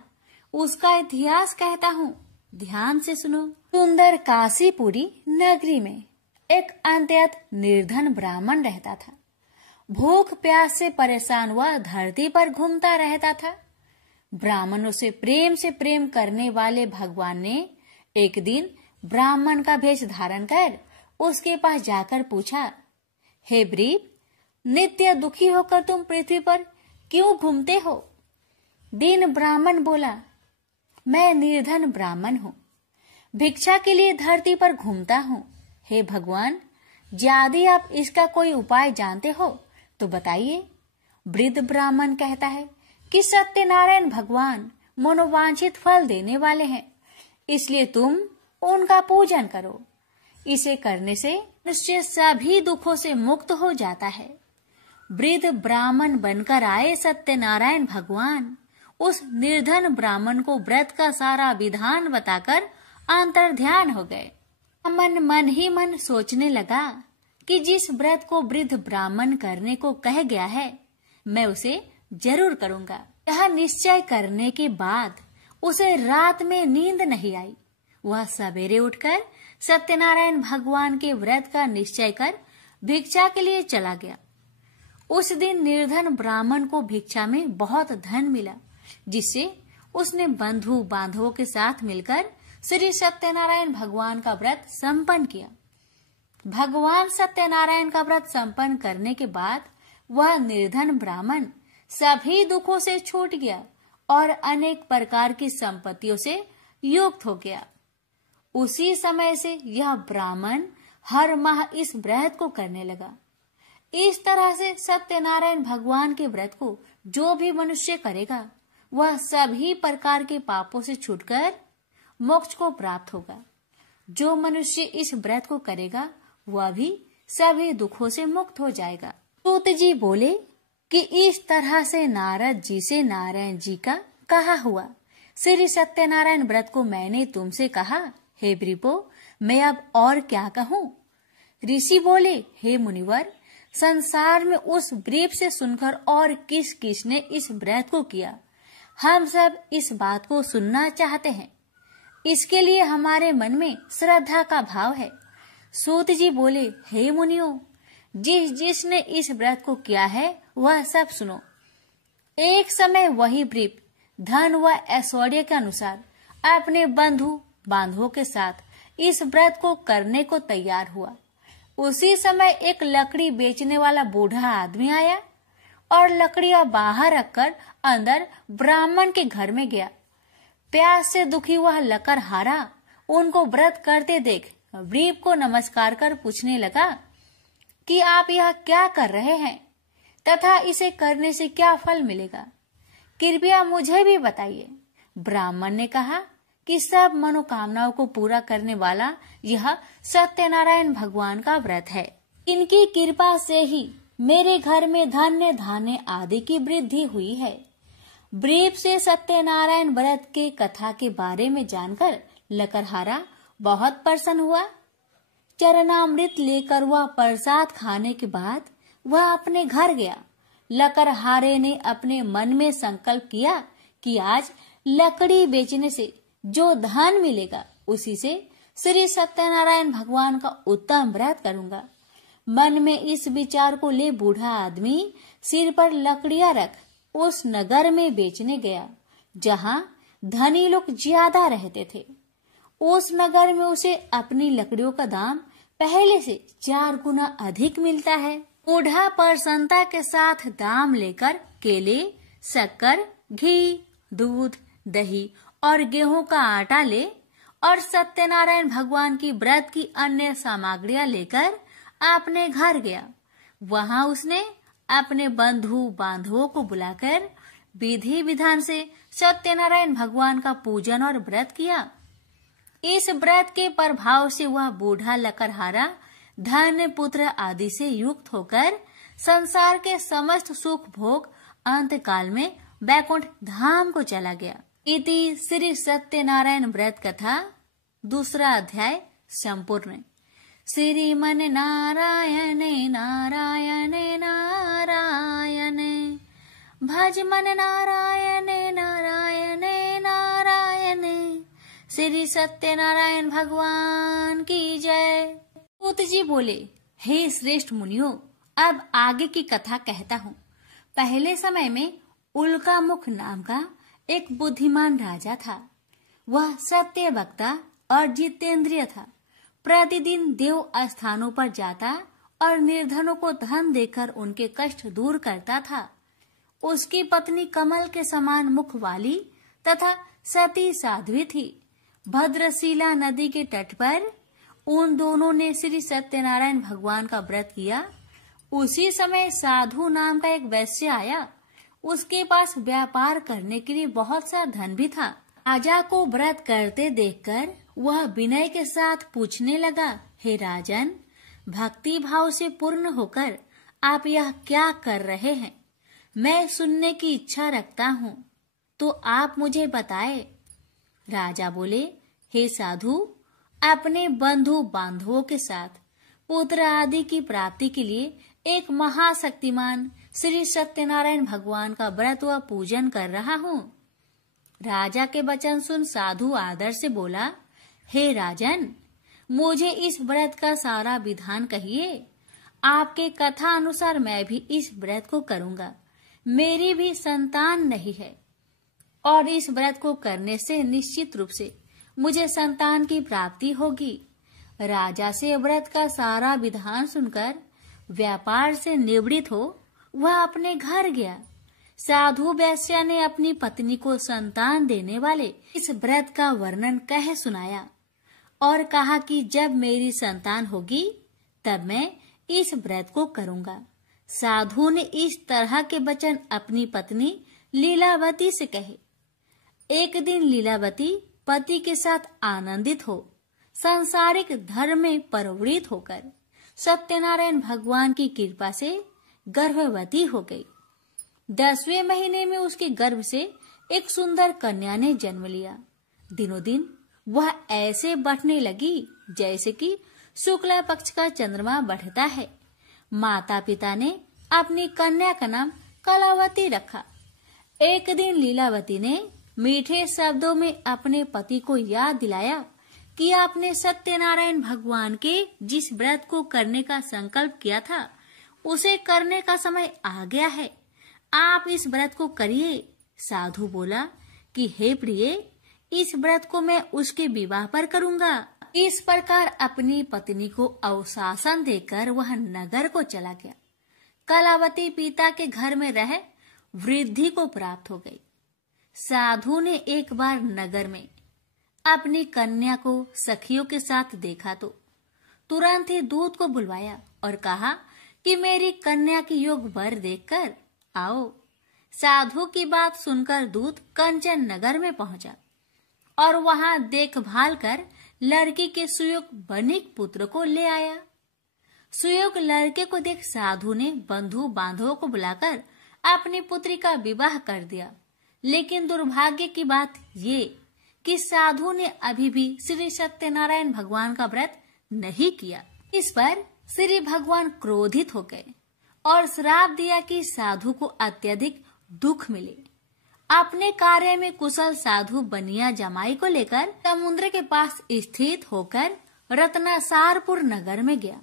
उसका इतिहास कहता हूँ, ध्यान से सुनो। सुंदर काशीपुरी नगरी में एक अत्यंत निर्धन ब्राह्मण रहता था। भूख प्यास से परेशान हुआ धरती पर घूमता रहता था। ब्राह्मणों से प्रेम करने वाले भगवान ने एक दिन ब्राह्मण का भेष धारण कर उसके पास जाकर पूछा हे ब्रीप, नित्य दुखी होकर तुम पृथ्वी पर क्यों घूमते हो? दीन ब्राह्मण बोला, मैं निर्धन ब्राह्मण हूँ, भिक्षा के लिए धरती पर घूमता हूँ। हे भगवान, यदि आप इसका कोई उपाय जानते हो तो बताइए। वृद्ध ब्राह्मण कहता है कि सत्यनारायण भगवान मनोवांछित फल देने वाले हैं, इसलिए तुम उनका पूजन करो। इसे करने से मनुष्य सभी दुखों से मुक्त हो जाता है। वृद्ध ब्राह्मण बनकर आए सत्यनारायण भगवान उस निर्धन ब्राह्मण को व्रत का सारा विधान बताकर अंतर्ध्यान हो गए। ब्राह्मण मन ही मन सोचने लगा कि जिस व्रत को वृद्ध ब्राह्मण करने को कह गया है, मैं उसे जरूर करूंगा। यह निश्चय करने के बाद उसे रात में नींद नहीं आई। वह सवेरे उठकर सत्यनारायण भगवान के व्रत का निश्चय कर भिक्षा के लिए चला गया। उस दिन निर्धन ब्राह्मण को भिक्षा में बहुत धन मिला, जिससे उसने बंधु बांधवों के साथ मिलकर श्री सत्यनारायण भगवान का व्रत संपन्न किया। भगवान सत्यनारायण का व्रत संपन्न करने के बाद वह निर्धन ब्राह्मण सभी दुखों से छूट गया और अनेक प्रकार की संपत्तियों से युक्त हो गया। उसी समय से यह ब्राह्मण हर माह इस व्रत को करने लगा। इस तरह से सत्यनारायण भगवान के व्रत को जो भी मनुष्य करेगा, वह सभी प्रकार के पापों से छूटकर मोक्ष को प्राप्त होगा। जो मनुष्य इस व्रत को करेगा, वह भी सभी दुखों से मुक्त हो जाएगा। सूत जी बोले कि इस तरह से नारद जी से नारायण जी का कहा हुआ श्री सत्यनारायण व्रत को मैंने तुमसे कहा। हे ब्रीपो, मैं अब और क्या कहूँ? ऋषि बोले, हे मुनिवर, संसार में उस ब्रीप से सुनकर और किस किस ने इस व्रत को किया, हम सब इस बात को सुनना चाहते हैं। इसके लिए हमारे मन में श्रद्धा का भाव है। सूत जी बोले, हे मुनियों, जिस जिसने इस व्रत को किया है वह सब सुनो। एक समय वही ब्रीप धन व ऐश्वर्य के अनुसार अपने बंधु बांधवों के साथ इस व्रत को करने को तैयार हुआ। उसी समय एक लकड़ी बेचने वाला बूढ़ा आदमी आया और लकड़ियां बाहर रखकर अंदर ब्राह्मण के घर में गया। प्यास से दुखी वह लकड़हारा उनको व्रत करते देख ब्रीप को नमस्कार कर पूछने लगा कि आप यह क्या कर रहे हैं तथा इसे करने से क्या फल मिलेगा, कृपया मुझे भी बताइए। ब्राह्मण ने कहा कि सब मनोकामनाओं को पूरा करने वाला यह सत्यनारायण भगवान का व्रत है। इनकी कृपा से ही मेरे घर में धन्य धान्य आदि की वृद्धि हुई है। ब्रीप से सत्यनारायण व्रत के कथा के बारे में जानकर लकड़हारा बहुत प्रसन्न हुआ। चरणामृत लेकर वह प्रसाद खाने के बाद वह अपने घर गया। लकड़हारे ने अपने मन में संकल्प किया कि आज लकड़ी बेचने से जो धन मिलेगा उसी से श्री सत्यनारायण भगवान का उत्तम व्रत करूंगा। मन में इस विचार को ले बूढ़ा आदमी सिर पर लकड़ियां रख उस नगर में बेचने गया जहां धनी लोग ज्यादा रहते थे। उस नगर में उसे अपनी लकड़ियों का दाम पहले से 4 गुना अधिक मिलता है। बूढ़ा प्रसन्नता के साथ दाम लेकर केले, शक्कर, घी, दूध, दही और गेहूं का आटा ले और सत्यनारायण भगवान की व्रत की अन्य सामग्रियां लेकर अपने घर गया। वहां उसने अपने बंधु बांधवों को बुलाकर विधि विधान से सत्यनारायण भगवान का पूजन और व्रत किया। इस व्रत के प्रभाव से वह बूढ़ा लकड़हारा धन पुत्र आदि से युक्त होकर संसार के समस्त सुख भोग अंत काल में बैकुंठ धाम को चला गया। इति श्री सत्यनारायण व्रत कथा 2 अध्याय संपूर्ण। श्रीमन नारायणे नारायणे नारायणे भज मन नारायणे नारायणे नारायणे। श्री सत्यनारायण भगवान की जय। सूत जी बोले, हे श्रेष्ठ मुनियों, अब आगे की कथा कहता हूँ। पहले समय में उल्कामुख नाम का एक बुद्धिमान राजा था। वह सत्य वक्ता और जितेंद्रिय था। प्रतिदिन देव स्थानों पर जाता और निर्धनों को धन देकर उनके कष्ट दूर करता था। उसकी पत्नी कमल के समान मुख वाली तथा सती साध्वी थी। भद्रशिला नदी के तट पर उन दोनों ने श्री सत्यनारायण भगवान का व्रत किया। उसी समय साधु नाम का एक वैश्य आया। उसके पास व्यापार करने के लिए बहुत सा धन भी था। राजा को व्रत करते देखकर वह विनय के साथ पूछने लगा, हे राजन, भक्ति भाव से पूर्ण होकर आप यह क्या कर रहे हैं? मैं सुनने की इच्छा रखता हूँ, तो आप मुझे बताए। राजा बोले, हे साधु, अपने बंधु बांधवों के साथ पुत्र आदि की प्राप्ति के लिए एक महाशक्तिमान श्री सत्यनारायण भगवान का व्रत व पूजन कर रहा हूँ। राजा के वचन सुन साधु आदर से बोला, हे राजन, मुझे इस व्रत का सारा विधान कहिए। आपके कथा अनुसार मैं भी इस व्रत को करूँगा। मेरी भी संतान नहीं है और इस व्रत को करने से निश्चित रूप से मुझे संतान की प्राप्ति होगी। राजा से व्रत का सारा विधान सुनकर व्यापार से निवृत्त हो वह अपने घर गया। साधु वैश्य ने अपनी पत्नी को संतान देने वाले इस व्रत का वर्णन कह सुनाया और कहा कि जब मेरी संतान होगी तब मैं इस व्रत को करूँगा। साधु ने इस तरह के वचन अपनी पत्नी लीलावती से कहे। एक दिन लीलावती पति के साथ आनंदित हो सांसारिक धर्म में प्रवृत्त होकर सत्यनारायण भगवान की कृपा से गर्भवती हो गई। 10वें महीने में उसके गर्भ से एक सुंदर कन्या ने जन्म लिया। दिनों दिन वह ऐसे बढ़ने लगी जैसे कि शुक्ला पक्ष का चंद्रमा बढ़ता है। माता पिता ने अपनी कन्या का नाम कलावती रखा। एक दिन लीलावती ने मीठे शब्दों में अपने पति को याद दिलाया कि आपने सत्यनारायण भगवान के जिस व्रत को करने का संकल्प किया था उसे करने का समय आ गया है। आप इस व्रत को करिए। साधु बोला कि हे प्रिय, इस व्रत को मैं उसके विवाह पर करूँगा। इस प्रकार अपनी पत्नी को अवशासन देकर वह नगर को चला गया। कलावती पिता के घर में रह वृद्धि को प्राप्त हो गई। साधु ने एक बार नगर में अपनी कन्या को सखियों के साथ देखा तो तुरंत ही दूत को बुलवाया और कहा कि मेरी कन्या की योग वर देखकर आओ। साधु की बात सुनकर दूत कंचन नगर में पहुंचा और वहां देखभाल कर लड़की के सुयोग बनिक पुत्र को ले आया। सुयोग लड़के को देख साधु ने बंधु बांधवों को बुलाकर अपनी पुत्री का विवाह कर दिया। लेकिन दुर्भाग्य की बात ये कि साधु ने अभी भी श्री सत्यनारायण भगवान का व्रत नहीं किया। इस पर श्री भगवान क्रोधित हो गए और श्राप दिया कि साधु को अत्यधिक दुख मिले। अपने कार्य में कुशल साधु बनिया जमाई को लेकर समुद्र के पास स्थित होकर रत्नासारपुर नगर में गया।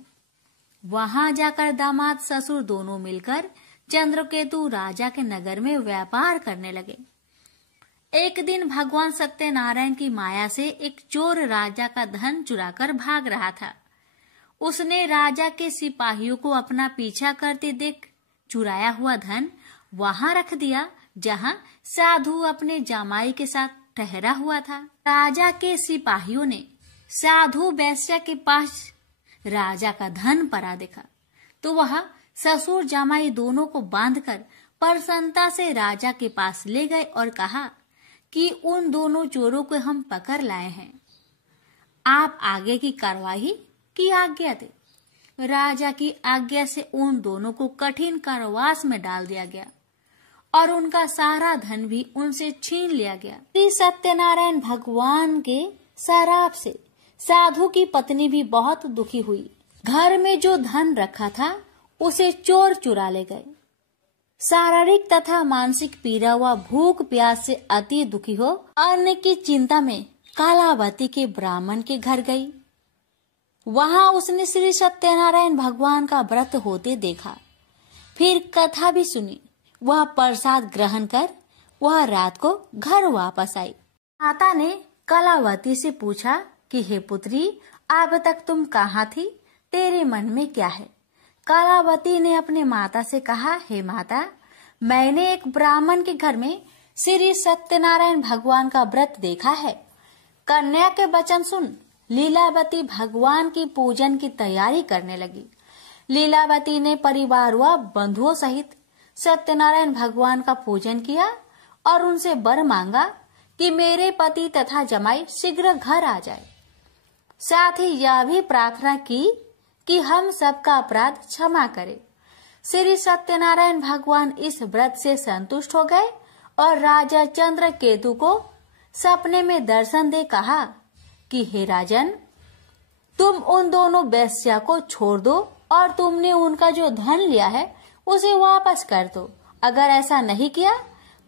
वहां जाकर दामाद ससुर दोनों मिलकर चंद्रकेतु राजा के नगर में व्यापार करने लगे। एक दिन भगवान सत्यनारायण की माया से एक चोर राजा का धन चुराकर भाग रहा था। उसने राजा के सिपाहियों को अपना पीछा करते देख चुराया हुआ धन वहां रख दिया जहां साधु अपने जमाई के साथ ठहरा हुआ था। राजा के सिपाहियों ने साधु वैश्य के पास राजा का धन पड़ा देखा तो वह ससुर जमाई दोनों को बांधकर प्रसन्नता से राजा के पास ले गए और कहा कि उन दोनों चोरों को हम पकड़ लाए हैं, आप आगे की कार्रवाई की आज्ञा दे। राजा की आज्ञा से उन दोनों को कठिन कारावास में डाल दिया गया और उनका सारा धन भी उनसे छीन लिया गया। श्री सत्यनारायण भगवान के शराप से साधु की पत्नी भी बहुत दुखी हुई। घर में जो धन रखा था उसे चोर चुरा ले गए। शारीरिक तथा मानसिक पीड़ा व भूख प्यास से अति दुखी हो अन्न की चिंता में कालावती के ब्राह्मण के घर गई। वहां उसने श्री सत्यनारायण भगवान का व्रत होते देखा। फिर कथा भी सुनी। वह प्रसाद ग्रहण कर वह रात को घर वापस आई। माता ने कलावती से पूछा कि हे पुत्री, अब तक तुम कहाँ थी? तेरे मन में क्या है? कलावती ने अपने माता से कहा, हे माता, मैंने एक ब्राह्मण के घर में श्री सत्यनारायण भगवान का व्रत देखा है। कन्या के वचन सुन लीलावती भगवान की पूजन की तैयारी करने लगी। लीलावती ने परिवार व बंधुओं सहित सत्यनारायण भगवान का पूजन किया और उनसे वर मांगा कि मेरे पति तथा जमाई शीघ्र घर आ जाए। साथ ही यह भी प्रार्थना की कि हम सबका अपराध क्षमा करे। श्री सत्यनारायण भगवान इस व्रत से संतुष्ट हो गए और राजा चंद्रकेतु को सपने में दर्शन दे कहा कि हे राजन, तुम उन दोनों वेश्या को छोड़ दो और तुमने उनका जो धन लिया है उसे वापस कर दो। अगर ऐसा नहीं किया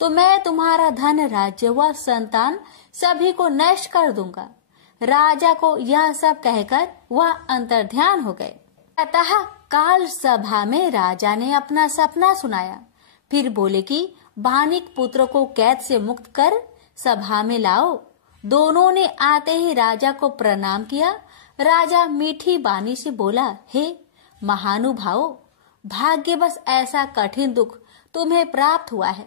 तो मैं तुम्हारा धन, राज्य व संतान सभी को नष्ट कर दूंगा। राजा को यह सब कहकर वह अंतर्ध्यान हो गए। अतः काल सभा में राजा ने अपना सपना सुनाया। फिर बोले कि बानिक पुत्र को कैद से मुक्त कर सभा में लाओ। दोनों ने आते ही राजा को प्रणाम किया। राजा मीठी बानी से बोला, हे महानुभावो, भाग्यवश ऐसा कठिन दुख तुम्हें प्राप्त हुआ है,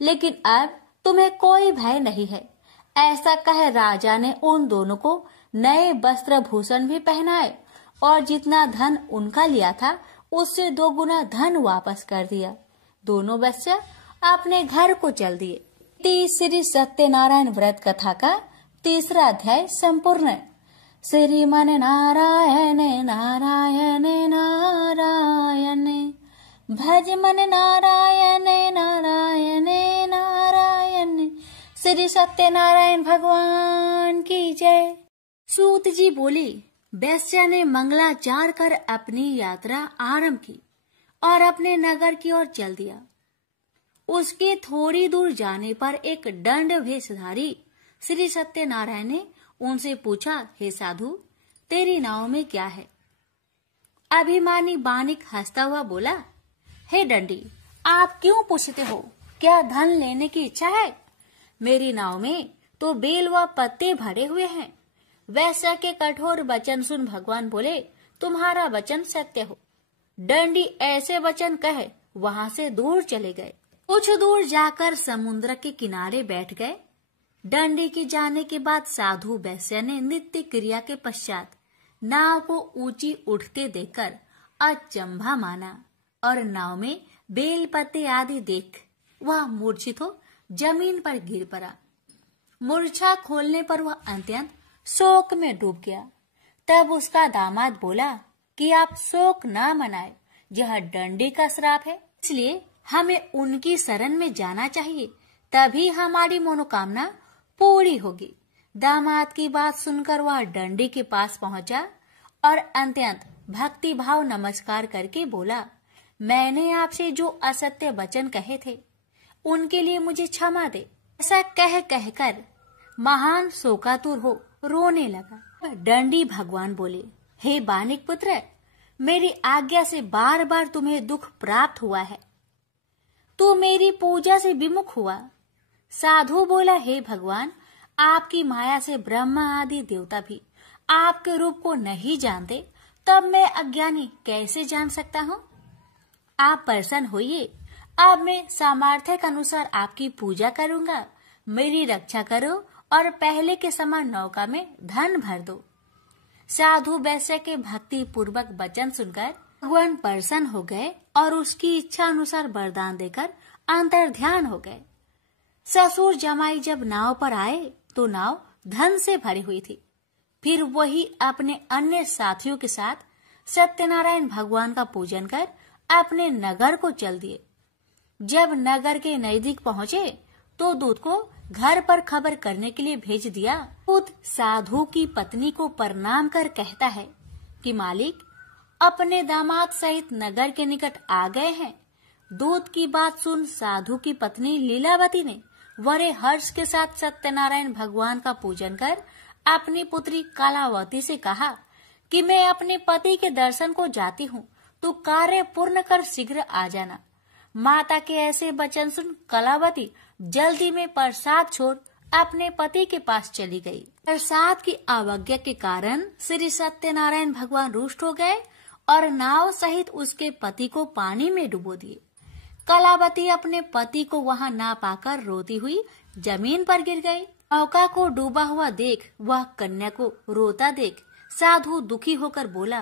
लेकिन अब तुम्हें कोई भय नहीं है। ऐसा कह राजा ने उन दोनों को नए वस्त्र भूषण भी पहनाए और जितना धन उनका लिया था उससे 2 गुना धन वापस कर दिया। दोनों वेश्या अपने घर को चल दिए। श्री सत्यनारायण व्रत कथा का 3रा अध्याय संपूर्ण। श्रीमन नारायण नारायण नारायण, भज मन नारायण नारायण नारायण। श्री सत्यनारायण भगवान की जय। सूत जी बोली, वेश्या ने मंगलाचार कर अपनी यात्रा आरंभ की और अपने नगर की ओर चल दिया। उसके थोड़ी दूर जाने पर एक दंड वेशधारी श्री सत्यनारायण ने उनसे पूछा, हे साधु, तेरी नाव में क्या है? अभिमानी बानिक हंसता हुआ बोला, हे दंडी, आप क्यों पूछते हो? क्या धन लेने की इच्छा है? मेरी नाव में तो बेल व पत्ते भरे हुए हैं। वैश्या के कठोर वचन सुन भगवान बोले, तुम्हारा वचन सत्य हो। दंडी ऐसे वचन कहे वहां से दूर चले गए। कुछ दूर जाकर समुद्र के किनारे बैठ गए। दंडी के जाने के बाद साधु वैश्या ने नित्य क्रिया के पश्चात नाव को ऊंची उठते देखकर अचंभा माना और नाव में बेल पत्ते आदि देख वह मूर्छित हो जमीन पर गिर पड़ा। मूर्छा खोलने पर वह अत्यंत शोक में डूब गया। तब उसका दामाद बोला कि आप शोक न मनाए, यह दंडी का श्राप है, इसलिए हमें उनकी शरण में जाना चाहिए, तभी हमारी मनोकामना पूरी होगी। दामाद की बात सुनकर वह दंडी के पास पहुंचा और अत्यंत भक्ति भाव नमस्कार करके बोला, मैंने आपसे जो असत्य वचन कहे थे उनके लिए मुझे क्षमा दे। ऐसा कहकर महान शोकातुर हो रोने लगा। दंडी भगवान बोले, हे बानिक पुत्र, मेरी आज्ञा से बार बार तुम्हें दुख प्राप्त हुआ है। तू मेरी पूजा से विमुख हुआ। साधु बोला, हे भगवान, आपकी माया से ब्रह्मा आदि देवता भी आपके रूप को नहीं जानते, तब मैं अज्ञानी कैसे जान सकता हूँ? आप प्रसन्न होइए, अब मैं सामर्थ्य के अनुसार आपकी पूजा करूंगा। मेरी रक्षा करो और पहले के समान नौका में धन भर दो। साधु वैश्य के भक्ति पूर्वक वचन सुनकर भगवान प्रसन्न हो गए और उसकी इच्छा अनुसार वरदान देकर अंतर्ध्यान हो गए। ससुर जमाई जब नाव पर आए तो नाव धन से भरी हुई थी। फिर वही अपने अन्य साथियों के साथ सत्यनारायण भगवान का पूजन कर अपने नगर को चल दिए। जब नगर के नजदीक पहुँचे तो दूत को घर पर खबर करने के लिए भेज दिया। दूत साधु की पत्नी को प्रणाम कर कहता है कि मालिक अपने दामाद सहित नगर के निकट आ गए हैं। दूत की बात सुन साधु की पत्नी लीलावती ने बड़े हर्ष के साथ सत्यनारायण भगवान का पूजन कर अपनी पुत्री कलावती से कहा कि मैं अपने पति के दर्शन को जाती हूँ, तू कार्य पूर्ण कर शीघ्र आ जाना। माता के ऐसे वचन सुन कलावती जल्दी में प्रसाद छोड़ अपने पति के पास चली गई। प्रसाद की अवज्ञा के कारण श्री सत्यनारायण भगवान रुष्ट हो गए और नाव सहित उसके पति को पानी में डुबो दिए। कलावती अपने पति को वहां ना पाकर रोती हुई जमीन पर गिर गई। नौका को डूबा हुआ देख वह कन्या को रोता देख साधु दुखी होकर बोला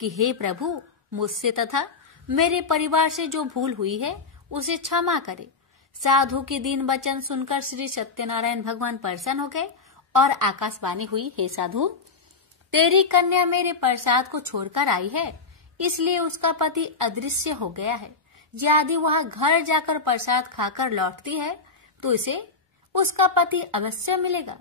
कि हे प्रभु, मुझसे तथा मेरे परिवार से जो भूल हुई है उसे क्षमा करे। साधु के दीन वचन सुनकर श्री सत्यनारायण भगवान प्रसन्न हो गए और आकाशवाणी हुई, हे साधु, तेरी कन्या मेरे प्रसाद को छोड़कर आई है, इसलिए उसका पति अदृश्य हो गया है। यदि वह घर जाकर प्रसाद खाकर लौटती है तो इसे उसका पति अवश्य मिलेगा।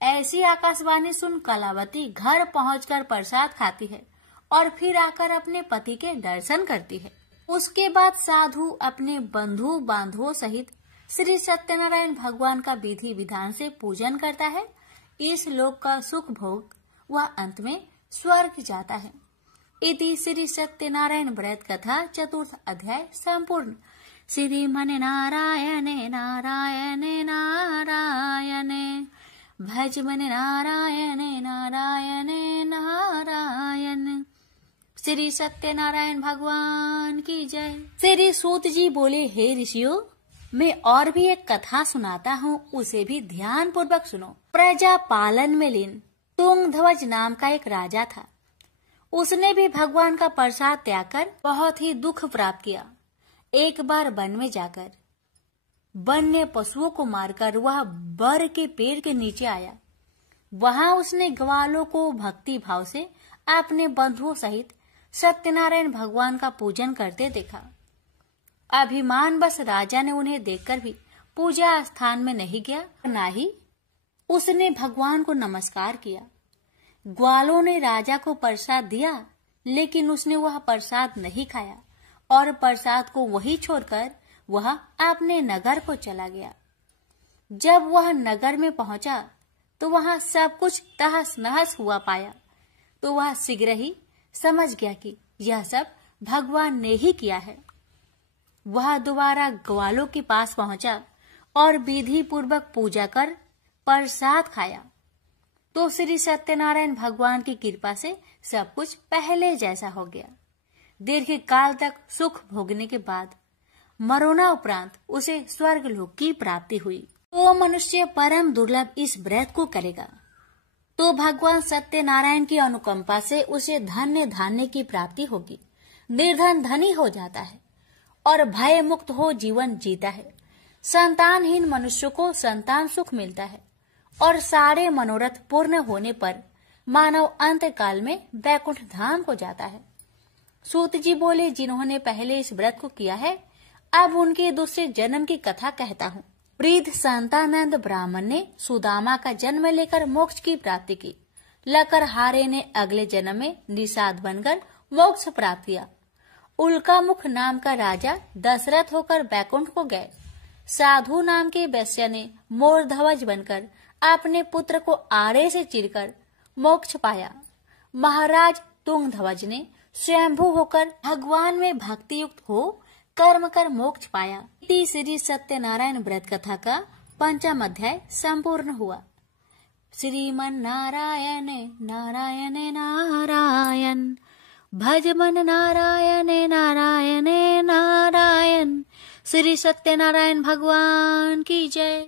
ऐसी आकाशवाणी सुन कलावती घर पहुंचकर प्रसाद खाती है और फिर आकर अपने पति के दर्शन करती है। उसके बाद साधु अपने बंधु बांधवों सहित श्री सत्यनारायण भगवान का विधि विधान से पूजन करता है। इस लोक का सुख भोग वह अंत में स्वर्ग जाता है। इति श्री सत्यनारायण व्रत कथा चतुर्थ अध्याय संपूर्ण। श्रीमन नारायणे नारायणे नारायणे भज मन नारायणे नारायणे नारायण। श्री सत्यनारायण भगवान की जय। श्री सूत जी बोले, हे ऋषियों, मैं और भी एक कथा सुनाता हूँ, उसे भी ध्यान पूर्वक सुनो। प्रजा पालन में लीन तुंगध्वज नाम का एक राजा था। उसने भी भगवान का प्रसाद त्याग कर बहुत ही दुख प्राप्त किया। एक बार वन में जाकर वन्य पशुओं को मारकर वह बर के पेड़ के नीचे आया। वहां उसने ग्वालों को भक्ति भाव से अपने बंधुओं सहित सत्यनारायण भगवान का पूजन करते देखा। अभिमान बस राजा ने उन्हें देखकर भी पूजा स्थान में नहीं गया, ना ही उसने भगवान को नमस्कार किया। ग्वालों ने राजा को प्रसाद दिया, लेकिन उसने वह प्रसाद नहीं खाया और प्रसाद को वहीं छोड़कर वह अपने नगर को चला गया। जब वह नगर में पहुंचा तो वहां सब कुछ तहस नहस हुआ पाया, तो वह शीघ्र ही समझ गया कि यह सब भगवान ने ही किया है। वह दोबारा ग्वालों के पास पहुंचा और विधि पूर्वक पूजा कर प्रसाद खाया, तो श्री सत्यनारायण भगवान की कृपा से सब कुछ पहले जैसा हो गया। दीर्घ काल तक सुख भोगने के बाद मरोना उपरांत उसे स्वर्ग लोक की प्राप्ति हुई। तो मनुष्य परम दुर्लभ इस व्रत को करेगा तो भगवान सत्यनारायण की अनुकंपा से उसे धन्य धान्य की प्राप्ति होगी। निर्धन धनी हो जाता है और भय मुक्त हो जीवन जीता है। संतानहीन मनुष्य को संतान सुख मिलता है और सारे मनोरथ पूर्ण होने पर मानव अंत काल में वैकुंठ धाम को जाता है। सूत जी बोले, जिन्होंने पहले इस व्रत को किया है, अब उनके दूसरे जन्म की कथा कहता हूँ। वृद्ध संतानंद ब्राह्मण ने सुदामा का जन्म लेकर मोक्ष की प्राप्ति की। लकरहारे ने अगले जन्म में निषाद बनकर मोक्ष प्राप्त किया। उल्कामुख नाम का राजा दशरथ होकर वैकुंठ को गए। साधु नाम के वैश्य ने मोर ध्वज बनकर अपने पुत्र को आड़े से चीरकर मोक्ष पाया। महाराज तुंगध्वज ने स्वयंभू होकर भगवान में भक्ति युक्त हो कर्म कर मोक्ष पाया। श्री सत्यनारायण व्रत कथा का 5वां अध्याय संपूर्ण हुआ। श्रीमन नारायण नारायण नारायण भज मन नारायण नारायण नारायण। श्री सत्यनारायण भगवान की जय।